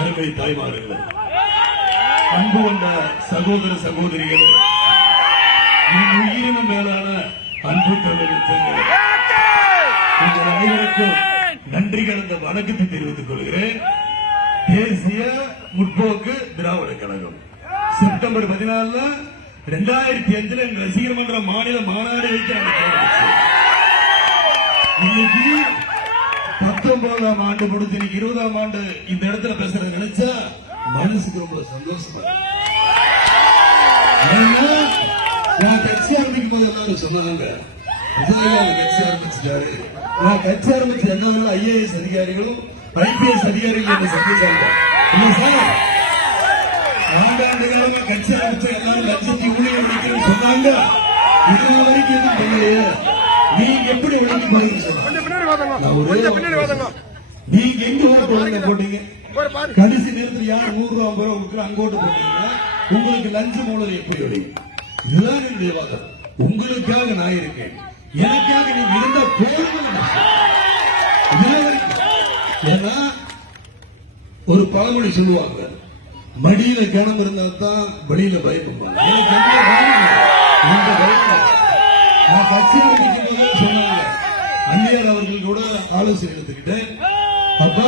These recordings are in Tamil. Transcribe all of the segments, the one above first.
அருமை தாய்மார்கள், அன்பு கொண்ட சகோதர சகோதரிகளே, உயிரினும் மேலான அன்பு தமிழ் உங்கள் அனைவருக்கும் நன்றி கலந்த வணக்கத்தை தெரிவித்துக் கொள்கிறேன். தேசிய முற்போக்கு திராவிட கழகம் செப்டம்பர் 14 2005 என் ரசிகர் மன்ற மாநில மாநாடு வைத்து இன்னைக்கு 19ஆம் ஆண்டு முடிஞ்சு இன்னைக்கு 20ஆம் ஆண்டு இந்த இடத்துல பேசுறது நினைச்சா மனசுக்கு ரொம்ப சந்தோஷமா. நான் கட்சி ஆரம்பிக்கும் போது எல்லாரும் சொன்னாங்க, கட்சி ஆரம்பிச்சுட்டாரு. நான் கட்சி ஆரம்பிச்சு என்ன IAS அதிகாரிகளும் IPS அதிகாரிகள் என்ன சந்திச்சாங்க. இல்ல சார், ஆண்டாண்டு காலமா கட்சி ஆரம்பிச்ச எல்லாரும் லட்சத்தி ஊழியர் முடிக்கணும்னு சொன்னாங்க. இது வரைக்கும் எதுவும் இல்லையே. நீங்க எப்படி உழைக்க போறீங்க சொன்னாங்க. நீங்க எங்க ஓட்டு போட்டீங்க? கடைசி நேரத்தில் யார் 100 ரூபாய் 50 ரூபாய் அங்கோட்டு போட்டீங்க. உங்களுக்கு லஞ்ச மூலம் எப்படி ஒழியும்? இதுதான் என்னுடைய வாதம். உங்களுக்காக நான் இருக்கேன், எனக்காக நீங்க இருந்தா போதும். ஏன்னா ஒரு பழமொழி சொல்லுவாங்க, மடியில கிணம் இருந்தா தான் வெளியில பயப்படுவாங்க. நான் கட்சி சொன்னாங்க, அந்நியார் அவர்கள் கூட ஆலோசனை எடுத்துக்கிட்டேன். அப்ப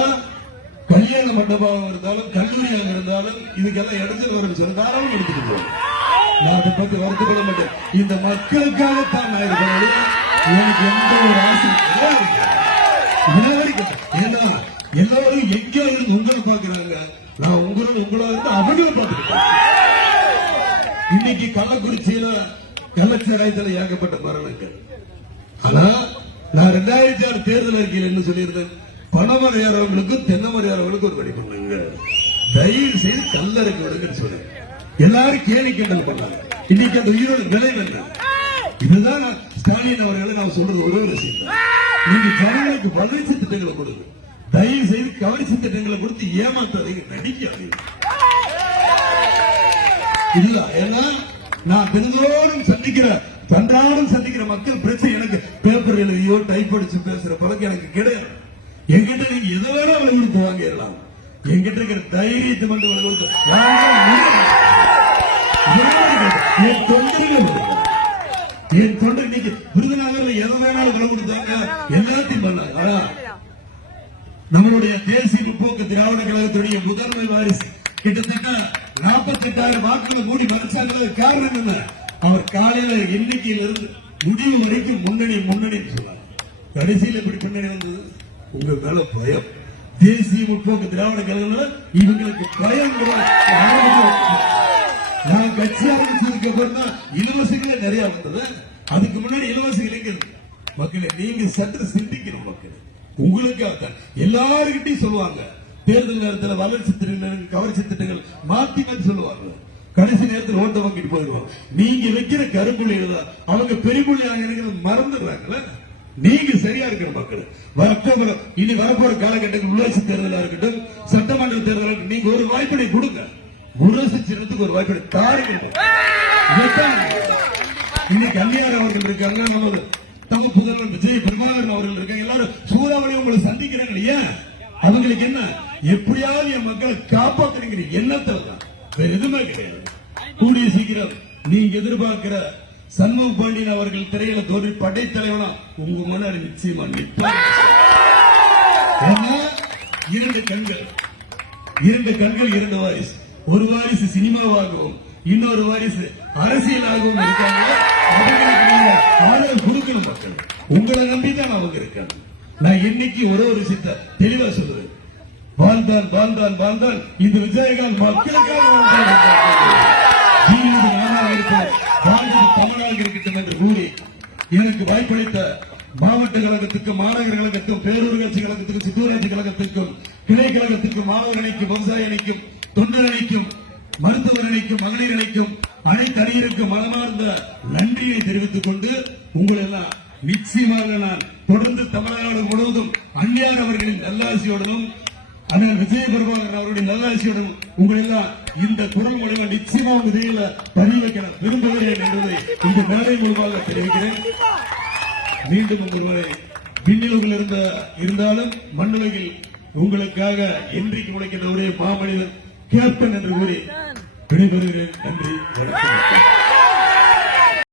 கல்யாண மண்டபம் இருந்தாலும் கல்லூரியாக இருந்தாலும் இதுக்கெல்லாம் இடத்துல வரும் சொல்ல தாராளம் எடுத்துட்டு போவோம். நான் அதை பத்தி வருத்தப்பட மாட்டேன். இந்த மக்களுக்காகத்தான் நான் இருக்கிறது. எனக்கு எந்த ஒரு ஆசை ஏன்னா எல்லாரும் எங்கேயோ இருந்து உங்களை பாக்குறாங்க, நான் உங்களா இருந்து அவங்களும் பார்த்துக்கிட்டேன். இன்னைக்கு கள்ளக்குறிச்சியில கள்ளச்சாராயத்தில் ஏகப்பட்ட மரணங்கள். ஆனா நான் 2006 தேர்தல் அறிக்கையில் என்ன சொல்லியிருந்தேன், பணமறையாளர்களுக்கும் தென்னமறையாளர்களுக்கும் ஒரு வழி பண்ணுங்க, தயவு செய்து கல்லறைக்கு வருங்கன்னு சொன்னேன். எல்லாரும் கேலி கிண்டல் பண்ணாங்க. இன்னைக்கு அந்த உயிரோட விலை என்ன? இதுதான் ஸ்டாலின் அவர்களை நான் சொல்றது ஒரே விஷயம். நீங்க ஜனங்களுக்கு வளர்ச்சி திட்டங்களை கொடுங்க, தயவு செய்து கவர்ச்சி திட்டங்களை கொடுத்து ஏமாத்தாதீங்க, நடிக்காதீங்க. இல்ல, ஏன்னா நான் தினந்தோறும் சந்திக்கிற மக்கள் பிரச்சனை எனக்கு பேப்பர் எழுதியோ டைப் அடிச்சு பேசுற பழக்கம் எனக்கு கிடையாது. என்கிட்ட நீங்க எதை வேணா விலை கொடுத்து வாங்கிடலாம். என்கிட்ட இருக்கிற தைரியத்தை மட்டும் விலை கொடுத்து என் தொண்டர் இன்னைக்கு விருதுநகர்ல எதை வேணாலும் விலை கொடுத்தாங்க, எல்லாத்தையும் பண்ணாங்க. ஆனா நம்மளுடைய தேசிய முற்போக்கு திராவிட கழகத்துடைய முதன்மை வாரிசு கிட்டத்தட்ட 48,000 வாக்குகளை மூடி மறைச்சாங்க. காரணம் என்ன? அவர் காலையில எண்ணிக்கையிலிருந்து முடிவு வரைக்கும் முன்னணி சொன்னார். கடைசியில் எப்படி பின்னணி வந்தது? உங்க மேல பயம். தேசிய முற்போக்கு திராவிட கழகம் இவங்களுக்கு பயம். நான் கட்சி ஆரம்பிச்சதுக்கு அப்புறம் தான் இலவசங்களே நிறைய வந்தது. அதுக்கு முன்னாடி இலவசங்கள் எங்க மக்களே? நீங்க சற்று சிந்திக்கணும் மக்கள். உங்களுக்காக எல்லாருக்கிட்டையும் சொல்லுவாங்க, தேர்தல் நேரத்தில் வளர்ச்சி திட்டங்கள் கவர்ச்சி திட்டங்கள் மாத்தி சொல்லுவாங்க. கடைசி நேரத்தில் ஓட்ட வாங்கிட்டு போயிடுவாங்க. நீங்க வைக்கிற கரும்புள்ளிகள் தான் அவங்க பெருமொழியாக மறந்துடுறாங்கல்ல. நீங்க சரியா இருக்கிற மக்கள் இனி வரப்போற காலகட்டத்தில் உள்ளாட்சி தேர்தலாக இருக்கட்டும், சட்டமன்ற தேர்தலாக நீங்க ஒரு வாய்ப்பினை கொடுங்க. முரசிச்சிடத்துக்கு ஒரு வாய்ப்பினை தாருங்க. இன்னைக்கு அந்நியார் அவர்கள் இருக்காங்க, தங்க புதல்வர் விஜய் பிரபாகரன் அவர்கள் இருக்காங்க. எல்லாரும் சூறாவளி உங்களை சந்திக்கிறாங்க இல்லையா? அவங்களுக்கு என்ன, எப்படியாவது என் மக்களை காப்பாற்றுங்கிற எண்ணத்தில் தான், வேற எதுவுமே கிடையாது. கூடிய சீக்கிரம் நீங்க எதிர்பார்க்கிற சண்முக பாண்டியன் அவர்கள் திரையில தோன்றி படைத்தலைவனா உங்க முன்னாடி நிச்சயமா நிற்பார். இரண்டு கண்கள் இரண்டு வாரிசு. ஒரு வாரிசு சினிமாவாகவும் இன்னொரு வாரிசு அரசியலாகவும் இருக்காங்க. ஆதரவு கொடுக்கணும் மக்கள். உங்களை நம்பிதான் அவங்க இருக்காங்க. நான் இன்னைக்கு ஒரு விஷயத்தை தெளிவா சொல்றேன், வாழ்ந்தான் இந்த விஜயகாந்த் மக்களுக்காக தமிழாக இருக்கட்டும் என்று கூறி எனக்கு வாய்ப்பளித்த மாவட்ட கழகத்துக்கும் மாநகர கழகத்துக்கும் பேரூராட்சி கழகத்துக்கும் சித்தூராட்சி கழகத்திற்கும் கிளை கழகத்திற்கும் மாணவர் அணிக்கும் விவசாய அணிக்கும் தொண்டர் அணிக்கும் மருத்துவர் அணிக்கும் மகளிர் அணிக்கும் அனைத்து அணியிற்கும் மனமார்ந்த நன்றியை தெரிவித்துக் கொண்டு உங்கள் எல்லாம் நிச்சயமாக நான் தொடர்ந்து தமிழ்நாடு முழுவதும் அந்நியார் அவர்களின் நல்லாசியோடனும் அண்ணன் விஜய் பிரபாகரன் அவருடைய நல்லாசியுடன் உங்கள் எல்லாம் இந்த குரல் மூலமாக நிச்சயமா விதையில பதிவு வைக்க விரும்புகிறேன் என்பதை இந்த மேடை மூலமாக தெரிவிக்கிறேன். மீண்டும் உங்கள் விண்ணுலகில் இருந்தாலும் மண்ணுலகில் உங்களுக்காக இன்றைக்கு உழைக்கின்ற ஒரே மாமனிதன் கேப்டன் என்று கூறி விடைபெறுகிறேன். நன்றி, வணக்கம்.